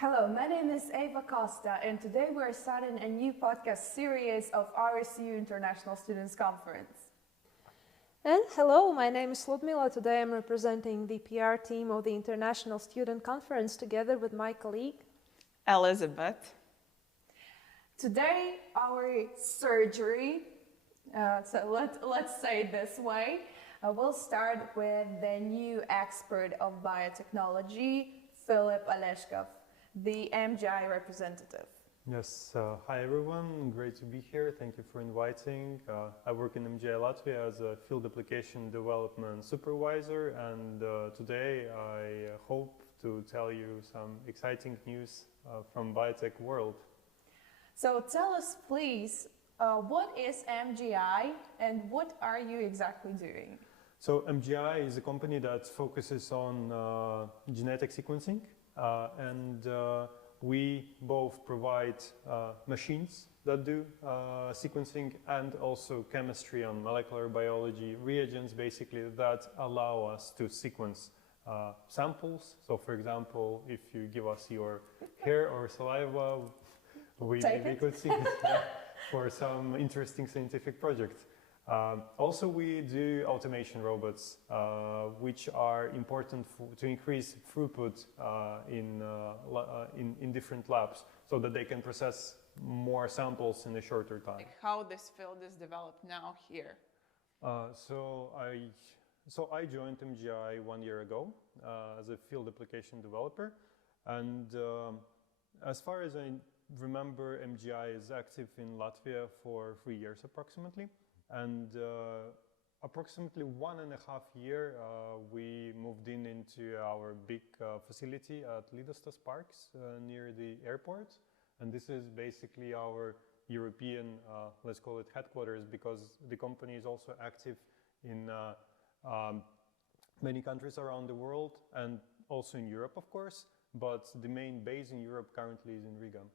Hello, my name is Eva Costa, and today we're starting a new podcast series of ISC International Students Conference. And hello, my name is Ludmila. Today I'm representing the PR team of the International Student Conference together with my colleague Elizabeth. Today our surgery, let's say it this way, we'll start with the new expert of biotechnology, Filips Oļeškovs, the MGI representative. Yes, hi everyone, great to be here. Thank you for inviting. I work in MGI Latvia as a field application development supervisor, and today I hope to tell you some exciting news from biotech world. So tell us please, what is MGI and what are you exactly doing? So MGI is a company that focuses on genetic sequencing. And we both provide machines that do sequencing and also chemistry and molecular biology reagents basically that allow us to sequence samples. So for example, if you give us your hair or saliva, we could see it for some interesting scientific project. Also, we do automation robots, which are important to increase throughput in different labs, so that they can process more samples in a shorter time. Like how this field is developed now here. So I joined MGI 1 year ago as a field application developer, and as far as I remember, MGI is active in Latvia for 3 years approximately. And approximately 1.5 years, we moved into our big facility at Lidostas Parks near the airport. And this is basically our European, let's call it headquarters, because the company is also active in many countries around the world and also in Europe, of course. But the main base in Europe currently is in Riga.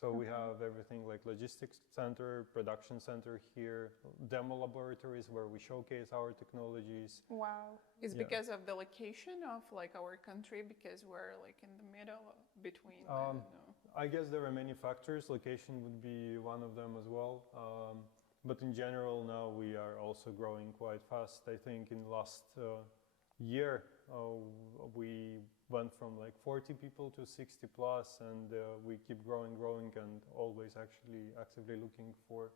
So we have everything like logistics center, production center here, demo laboratories where we showcase our technologies. Wow. It's because of the location of like our country, because we're like in the middle between, I don't know. I guess there are many factors. Location would be one of them as well. But in general, now we are also growing quite fast. I think in the last year, we went from like 40 people to 60 plus, and we keep growing and always actually actively looking for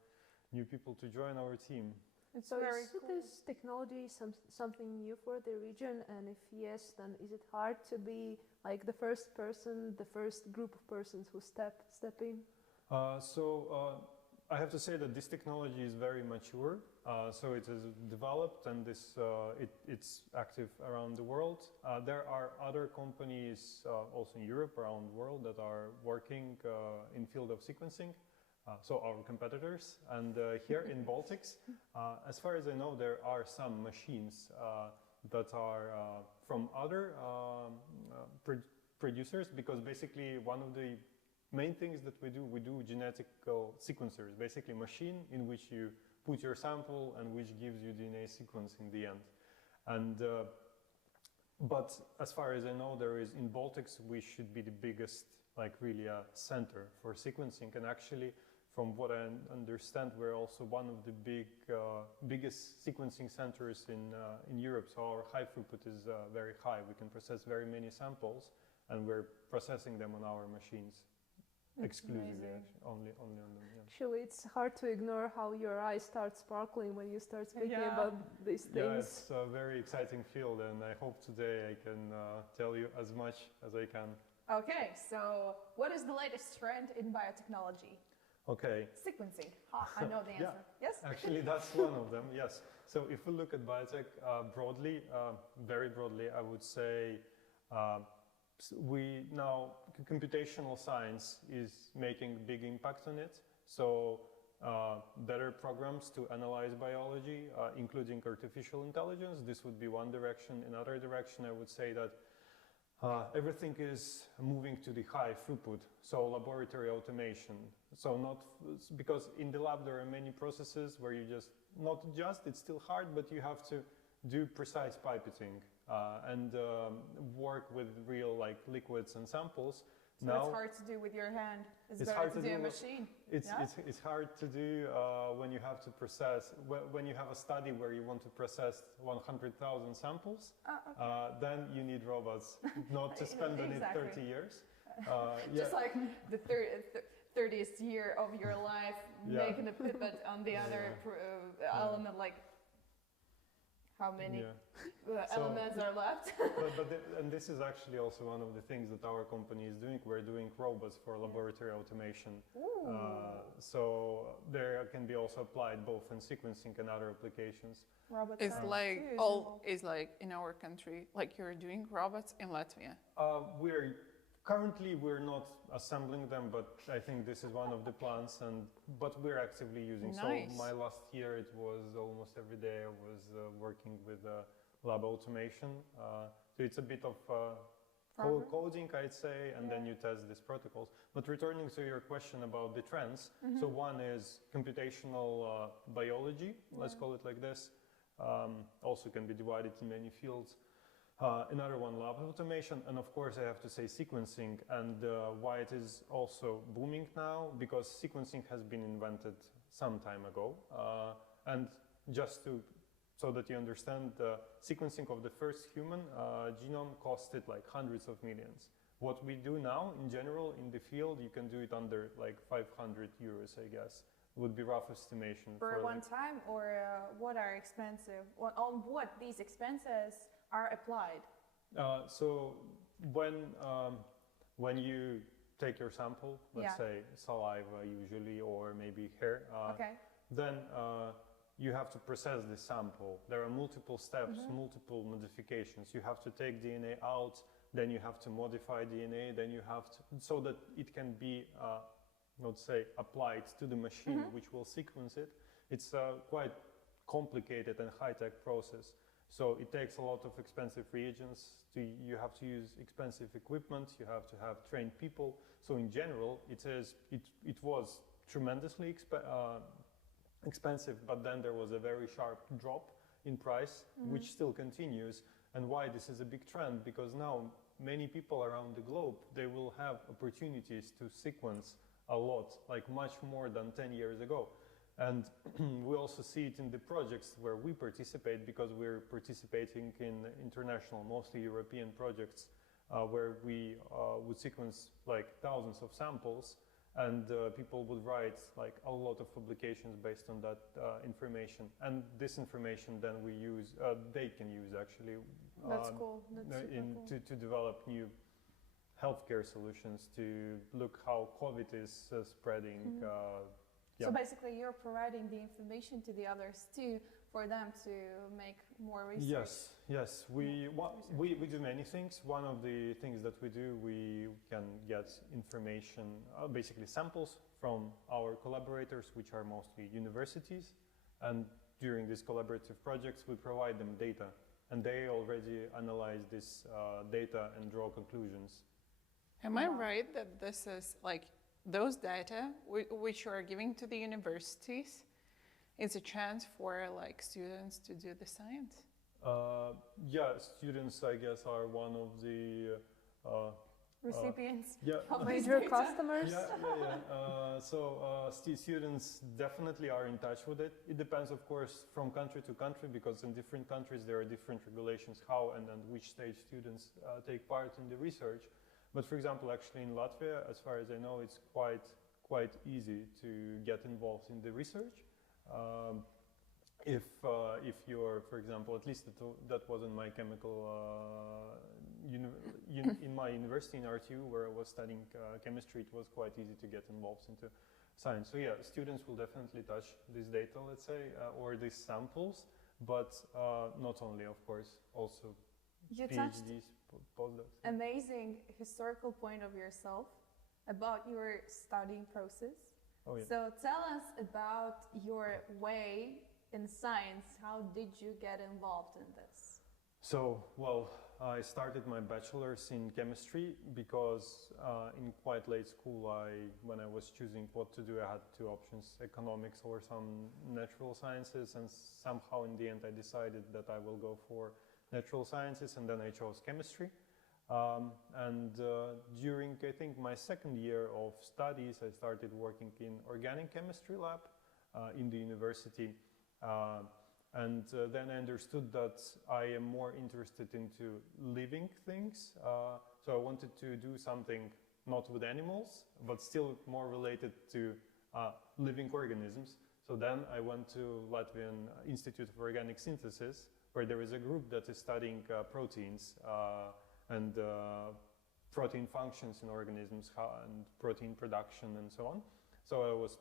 new people to join our team. And so is this technology something new for the region? And if yes, then is it hard to be like the first person, the first group of persons who step in? I have to say that this technology is very mature, so it is developed and it's active around the world. There are other companies also in Europe, around the world, that are working in field of sequencing, so our competitors. And here in Baltics, as far as I know, there are some machines that are from other producers, because basically one of the main things that we do genetical sequencers, basically machine in which you put your sample and which gives you DNA sequence in the end. And but as far as I know, there is in Baltics, we should be the biggest, like really a center for sequencing. And actually, from what I understand, we're also one of the biggest sequencing centers in Europe. So our high throughput is very high. We can process very many samples, and we're processing them on our machines. Exclusively, only on them. Yeah. Actually, it's hard to ignore how your eyes start sparkling when you start speaking about these things. Yeah, it's a very exciting field, and I hope today I can tell you as much as I can. Okay, so what is the latest trend in biotechnology? Okay. Sequencing. I know the answer. Yes? Actually, that's one of them, yes. So if we look at biotech broadly, very broadly, I would say computational science is making big impact on it. So better programs to analyze biology, including artificial intelligence. This would be one direction. Another direction, I would say that everything is moving to the high throughput, so laboratory automation. So not because in the lab there are many processes where you it's still hard, but you have to do precise pipetting and work with real like liquids and samples. So now, it's hard to do with your hand. It's it's better hard to to do a do- machine. it's, Yeah? it's hard to do when you have to process, when you have a study where you want to process 100,000 samples, Okay. then you need robots, not to spend on it Exactly. 30 years. Just like the 30th year of your life, Yeah. making a pivot on the other element, like how many So- elements are left. and this is actually also one of the things that our company is doing. We're doing robots for laboratory automation. So there can be also applied both in sequencing and other applications. Robot It's science like too is all involved. is like in our country, like you're doing robots in Latvia. We're currently not assembling them, but I think this is one of the plans. But we're actively using. Nice. So my last year, it was almost every day I was working with lab automation. So it's a bit of Program? coding, I'd say, and then you test these protocols. But returning to your question about the trends, so one is computational biology, let's call it like this. Also can be divided in many fields. Another one, lab automation, and of course I have to say sequencing, and why it is also booming now, because sequencing has been invented some time ago, and just so that you understand, sequencing of the first human genome costed like hundreds of millions. What we do now, in general, in the field, you can do it under like 500 euros, I guess, would be rough estimation. For one time, or what are expensive? On what these expenses are applied? So when you take your sample, let's say saliva usually, or maybe hair, then you have to process the sample. There are multiple steps, multiple modifications. You have to take DNA out, then you have to modify DNA, then you have to, so that it can be, let's say, applied to the machine, which will sequence it. It's a quite complicated and high-tech process. So it takes a lot of expensive reagents. You have to use expensive equipment. You have to have trained people. So in general, it was tremendously expensive, but then there was a very sharp drop in price, which still continues. And why this is a big trend? Because now many people around the globe, they will have opportunities to sequence a lot, like much more than 10 years ago. And we also see it in the projects where we participate, because we're participating in international, mostly European projects, where we would sequence like thousands of samples, and people would write like a lot of publications based on that information. And this information then they can use actually That's cool. That's super cool. to develop new healthcare solutions, to look how COVID is spreading. So basically, you're providing the information to the others too, for them to make more research. Yes. We do many things. One of the things that we do, we can get information, basically samples from our collaborators, which are mostly universities. And during these collaborative projects, we provide them data, and they already analyze this data and draw conclusions. Am I right that this is like those data which you are giving to the universities is a chance for like students to do the science? Students, I guess, are one of the Recipients. Of major data. customers. Students definitely are in touch with it. It depends, of course, from country to country, because in different countries there are different regulations how and at which stage students take part in the research. But for example, actually in Latvia, as far as I know, it's quite easy to get involved in the research. If you're, for example, at least that was in my chemical, in my university in RTU, where I was studying chemistry, it was quite easy to get involved into science. So yeah, students will definitely touch this data, let's say, or these samples, but not only, of course, also You touched PhDs, postdocs. amazing historical point of yourself about your studying process. Oh, yeah. So tell us about your way in science. How did you get involved in this? So, well, I started my bachelor's in chemistry because in quite late school, when I was choosing what to do, I had two options, economics or some natural sciences, and somehow in the end I decided that I will go for natural sciences, and then I chose chemistry. During, I think, my second year of studies, I started working in organic chemistry lab in the university. Then I understood that I am more interested into living things. So I wanted to do something not with animals, but still more related to living organisms. So then I went to Latvian Institute of Organic Synthesis, where there is a group that is studying proteins and protein functions in organisms and protein production and so on. So I was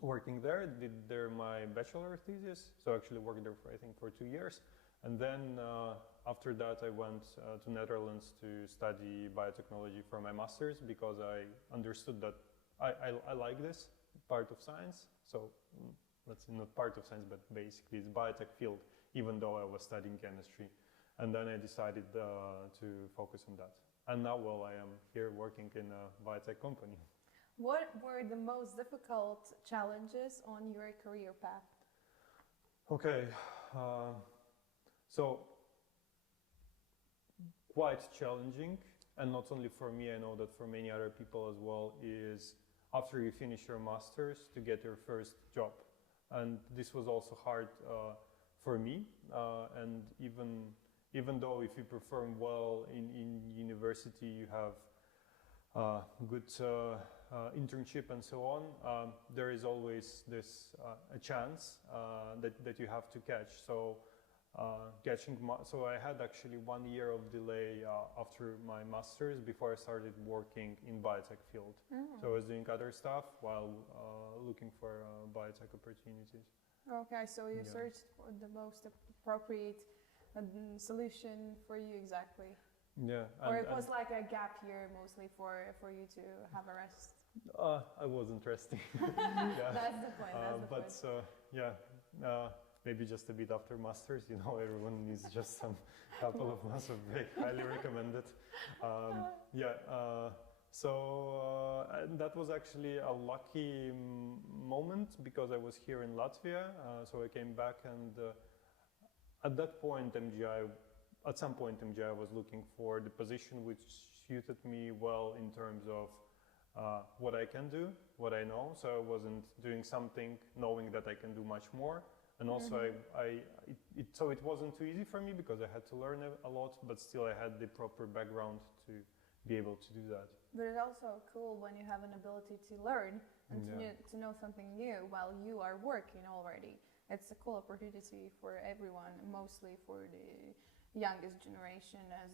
working there, did there my bachelor thesis, so I actually worked there for, I think, for 2 years. And then after that I went to Netherlands to study biotechnology for my master's, because I understood that I like this part of science. So let's say not part of science, but basically it's biotech field, even though I was studying chemistry. And then I decided to focus on that. And now, well, I am here working in a biotech company. What were the most difficult challenges on your career path? Okay, so quite challenging, and not only for me, I know that for many other people as well, is after you finish your master's to get your first job. And this was also hard for me, and even though if you perform well in university, you have good internship and so on, there is always this a chance that you have to catch. So so I had actually 1 year of delay after my master's before I started working in biotech field. So I was doing other stuff while looking for biotech opportunities. Okay, so you searched for the most appropriate solution for you exactly. Yeah. Or it was like a gap year mostly for you to have a rest. I wasn't resting. That's the point. That's the point. Maybe just a bit after masters, you know, everyone needs just some couple of months of break. Highly recommended. That was actually a lucky moment, because I was here in Latvia. So I came back, and at that point, at some point, MGI was looking for the position which suited me well in terms of what I can do, what I know. So I wasn't doing something knowing that I can do much more. And also, so it wasn't too easy for me, because I had to learn a lot, but still I had the proper background to be able to do that. But it's also cool when you have an ability to learn and to know something new while you are working already. It's a cool opportunity for everyone, mostly for the youngest generation, as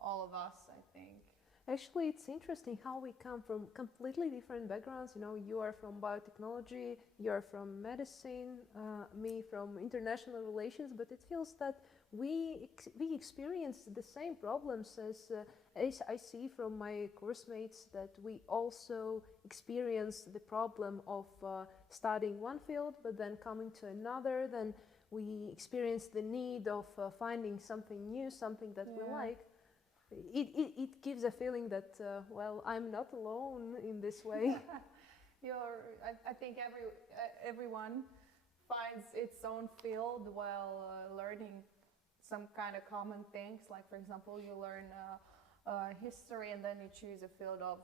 all of us, I think. Actually, it's interesting how we come from completely different backgrounds. You know, you are from biotechnology, you are from medicine, me from international relations, but it feels that we experience the same problems as I see from my course mates, that we also experience the problem of studying one field, but then coming to another, then we experience the need of finding something new, something that we like. It gives a feeling that, well, I'm not alone in this way. I think everyone finds its own field while learning some kind of common things. Like, for example, you learn history, and then you choose a field of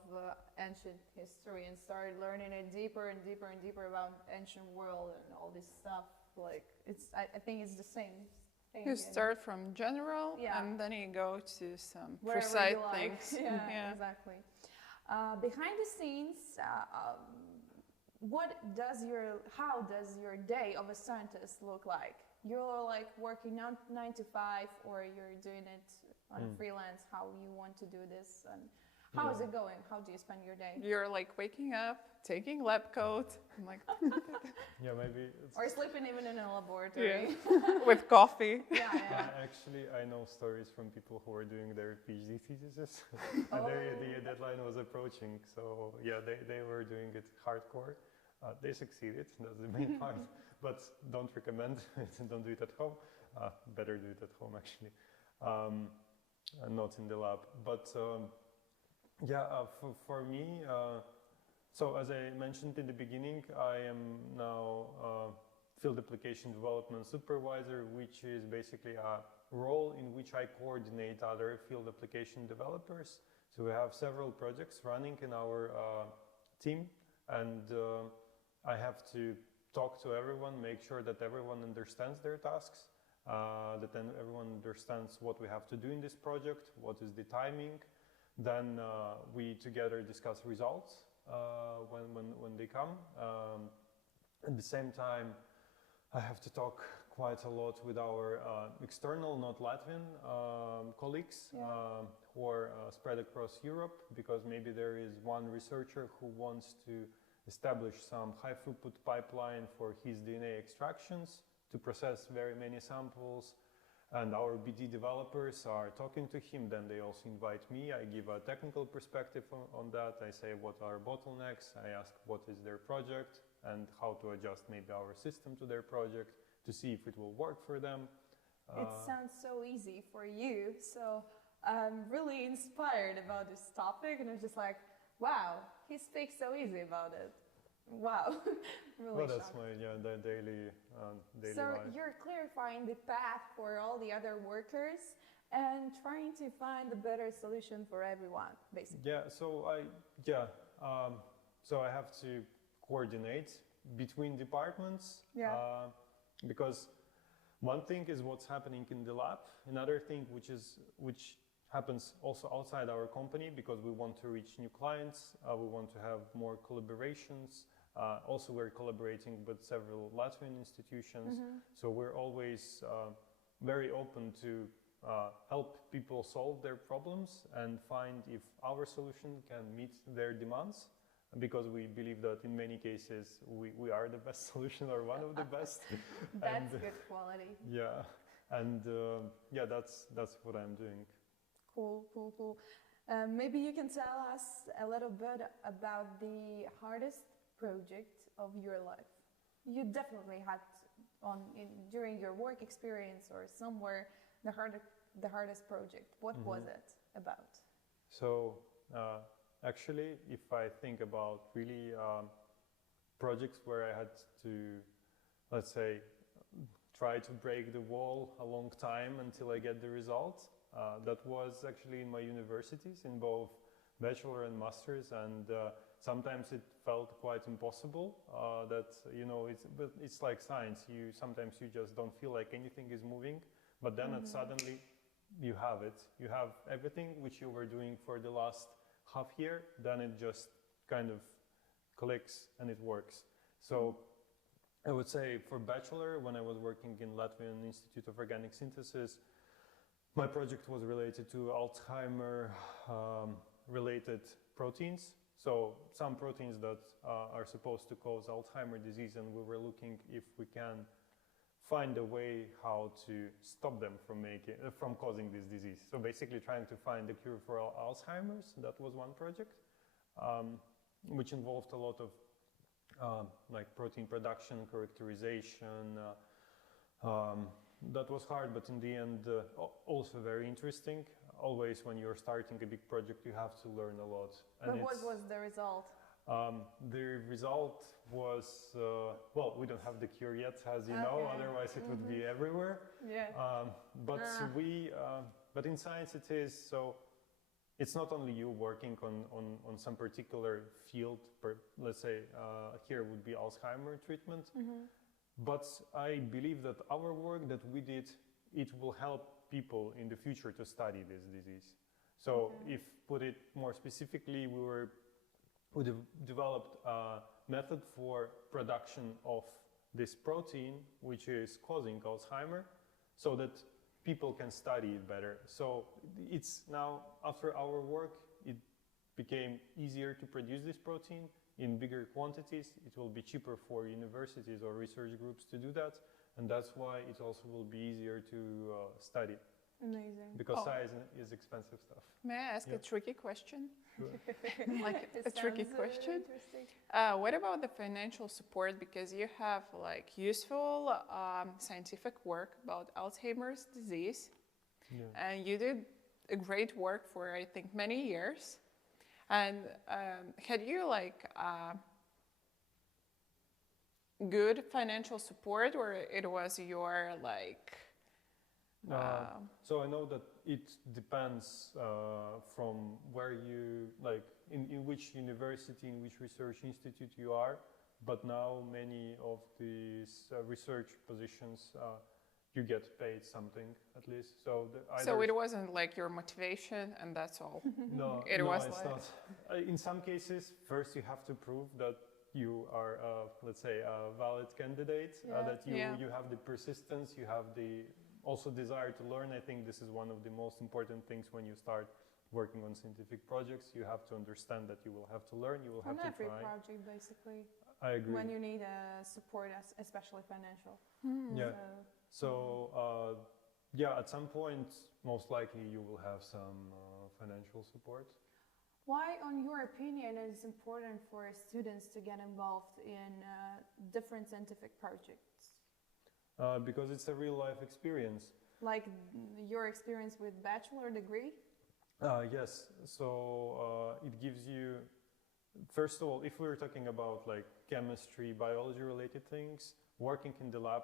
ancient history and start learning it deeper and deeper and deeper about ancient world and all this stuff. Like, I think it's the same. You start from general, and then you go to some wherever precise like. things. Exactly. Behind the scenes, how does your day of a scientist look like? You're like working 9 to 5, or you're doing it on freelance? How you want to do this, and how is it going? How do you spend your day? You're like waking up, taking lab coat, I'm like maybe. Or sleeping even in a laboratory. With coffee. Actually, I know stories from people who are doing their PhD theses, and the deadline was approaching. So they were doing it hardcore. They succeeded. That's the main part. But don't recommend. Don't do it at home. Better do it at home, actually, and not in the lab. But for me, so as I mentioned in the beginning, I am now field application development supervisor, which is basically a role in which I coordinate other field application developers. So we have several projects running in our team, and I have to talk to everyone, make sure that everyone understands their tasks, that then everyone understands what we have to do in this project, what is the timing. Then we together discuss results when they come. At the same time, I have to talk quite a lot with our external, not Latvian colleagues who are spread across Europe, because maybe there is one researcher who wants to establish some high throughput pipeline for his DNA extractions to process very many samples, and our BD developers are talking to him. Then they also invite me. I give a technical perspective on that. I say what are bottlenecks. I ask what is their project and how to adjust maybe our system to their project to see if it will work for them. It sounds so easy for you. So I'm really inspired about this topic, and I'm just like, wow, he speaks so easy about it. Wow, really. Well, that's shocked. my daily So life. you're clarifying the path for all the other workers and trying to find a better solution for everyone, basically. Yeah. So I have to coordinate between departments. Yeah. Because one thing is what's happening in the lab. Another thing which happens also outside our company, because we want to reach new clients. We want to have more collaborations. Also, we're collaborating with several Latvian institutions. So we're always very open to help people solve their problems and find if our solution can meet their demands, because we believe that in many cases we are the best solution or one of the best. That's good quality. Yeah, and that's what I'm doing. Cool. Maybe you can tell us a little bit about the hardest project of your life. You definitely had during your work experience or somewhere the hardest project. What was it about? So actually, if I think about really projects where I had to, let's say, try to break the wall a long time until I get the result, that was actually in my universities, in both bachelor and masters, and sometimes it felt quite impossible. It's like science. Sometimes you just don't feel like anything is moving, but then suddenly you have it. You have everything which you were doing for the last half year. Then it just kind of clicks and it works. So I would say for bachelor, when I was working in Latvian Institute of Organic Synthesis, my project was related to Alzheimer related proteins. So some proteins that are supposed to cause Alzheimer disease, and we were looking if we can find a way how to stop them from causing this disease. So basically trying to find a cure for Alzheimer's. That was one project, which involved a lot of like protein production, characterization. That was hard, but in the end, also very interesting. Always when you're starting a big project, you have to learn a lot. But what was the result? The result was, we don't have the cure yet, as you know, otherwise it would be everywhere. Yeah. But in science it is, so it's not only you working on some particular field, let's say here would be Alzheimer treatment, but I believe that our work that we did, it will help people in the future to study this disease. So if put it more specifically, we developed a method for production of this protein, which is causing Alzheimer, so that people can study it better. So it's now, after our work, it became easier to produce this protein in bigger quantities. It will be cheaper for universities or research groups to do that, and that's why it also will be easier to study. Amazing. Because science is expensive stuff. May I ask a tricky question? Sure. Like a tricky question? Interesting. What about the financial support? Because you have like useful scientific work about Alzheimer's disease, and you did a great work for I think many years. And had you like good financial support, or it was your like? So I know that it depends from where you like in which university, in which research institute you are. But now many of these research positions you get paid something at least. So it wasn't like your motivation and that's all. No, it no, was it's like... not. In some cases, first you have to prove that you are, let's say, a valid candidate. That you have the persistence, you have the also desire to learn. I think this is one of the most important things when you start working on scientific projects. You have to understand that you will have to learn. You will have to try. On every project, basically. I agree. When you need support, especially financial. Yeah. So at some point, most likely you will have some financial support. Why, on your opinion, is it important for students to get involved in different scientific projects? Because it's a real life experience. Like your experience with bachelor degree? Yes. So it gives you, first of all, if we're talking about like chemistry, biology related things, working in the lab,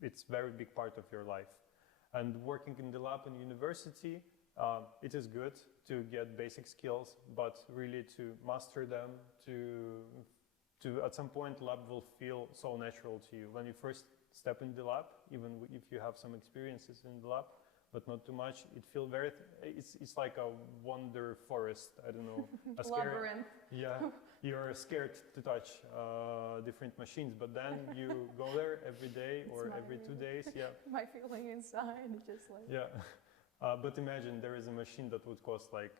it's a very big part of your life. And working in the lab in university, it is good to get basic skills, but really to master them, to at some point lab will feel so natural to you. When you first step in the lab, even if you have some experiences in the lab, but not too much, it feels very, it's like a wonder forest, I don't know. A labyrinth. Yeah, you're scared to touch different machines, but then you go there every day or every 2 days, My feeling inside, just like... Yeah, but imagine there is a machine that would cost like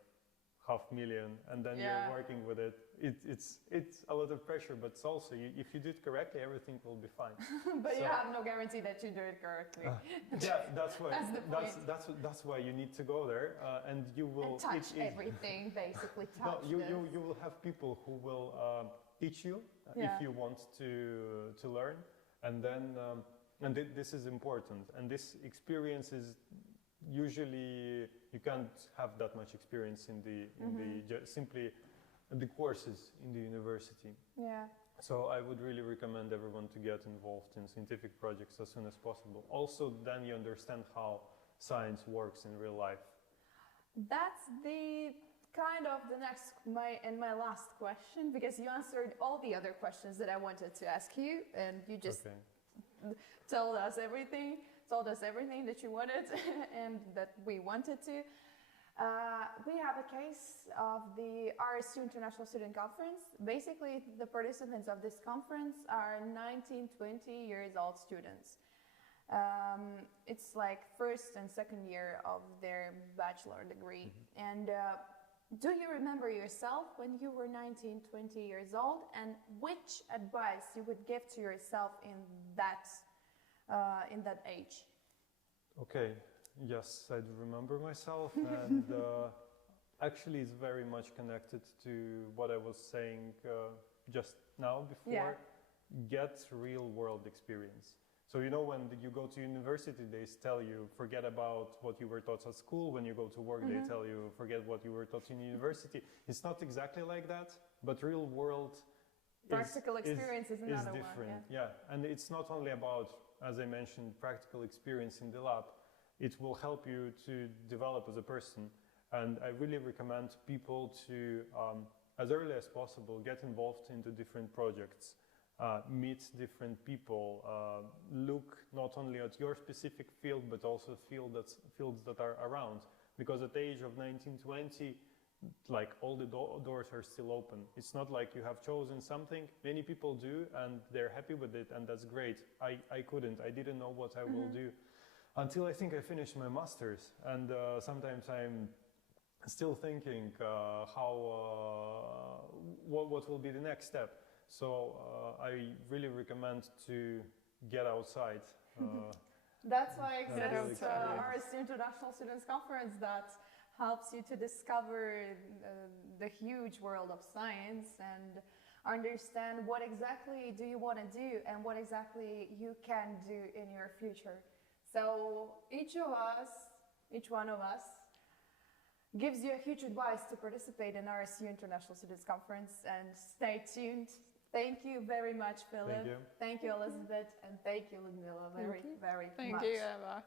$500,000 and then you're working with it. It's a lot of pressure, but it's also, if you do it correctly, everything will be fine. But you have no guarantee that you do it correctly. That's why. That's why you need to go there, and you will and touch everything. Basically, touch. No, you will have people who will teach you if you want to learn, and then this is important. And this experience is usually you can't have that much experience in the simply the courses in the university. Yeah. So I would really recommend everyone to get involved in scientific projects as soon as possible. Also, then you understand how science works in real life. That's the kind of the next my last question, because you answered all the other questions that I wanted to ask you, and you just told us everything that you wanted and that we wanted to. We have a case of the ISC International Student Conference. Basically, the participants of this conference are 19, 20 years old students. It's like first and second year of their bachelor degree. And do you remember yourself when you were 19, 20 years old, and which advice you would give to yourself in that age? Okay. Yes, I do remember myself, and actually it's very much connected to what I was saying just now before. Yeah. Get real world experience. So you know, when you go to university, they tell you forget about what you were taught at school. When you go to work, they tell you forget what you were taught in university. It's not exactly like that, but real world practical experience is another different. one. Yeah, and it's not only about, as I mentioned, practical experience in the lab. It will help you to develop as a person, and I really recommend people to, as early as possible, get involved into different projects, meet different people, look not only at your specific field, but also fields that are around. Because at the age of 19, 20, like all the doors are still open. It's not like you have chosen something. Many people do, and they're happy with it, and that's great. I couldn't. I didn't know what I will do. Until I think I finished my master's, and sometimes I'm still thinking what will be the next step. So I really recommend to get outside. That's why exists our International Students Conference that helps you to discover the huge world of science and understand what exactly do you want to do and what exactly you can do in your future. So each one of us, gives you a huge advice to participate in RSU International Students Conference, and stay tuned Thank you very much, Philip. Thank you. Thank you, Elizabeth, and thank you, Ludmila, very, you. very Thank much. you, Eva.